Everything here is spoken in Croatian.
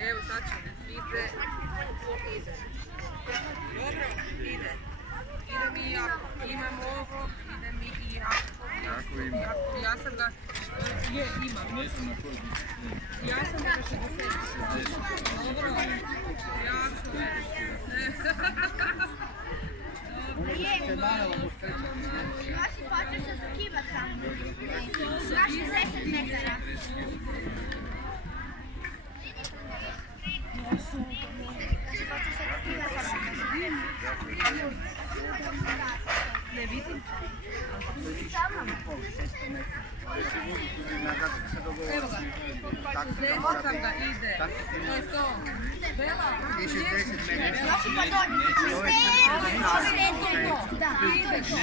Evo sad će ide. Dobro, ide. Ide mi jako. Imam ovo, ide mi i jako. Ja sam ga... imam. Ja sam ga 60. Dobro, jako. Nosi hoće se zakivati samo. Na 60 metara. Ne vidim. Evo ga. 60 sam ga, ide. To je to. Bela. Da. Ide to.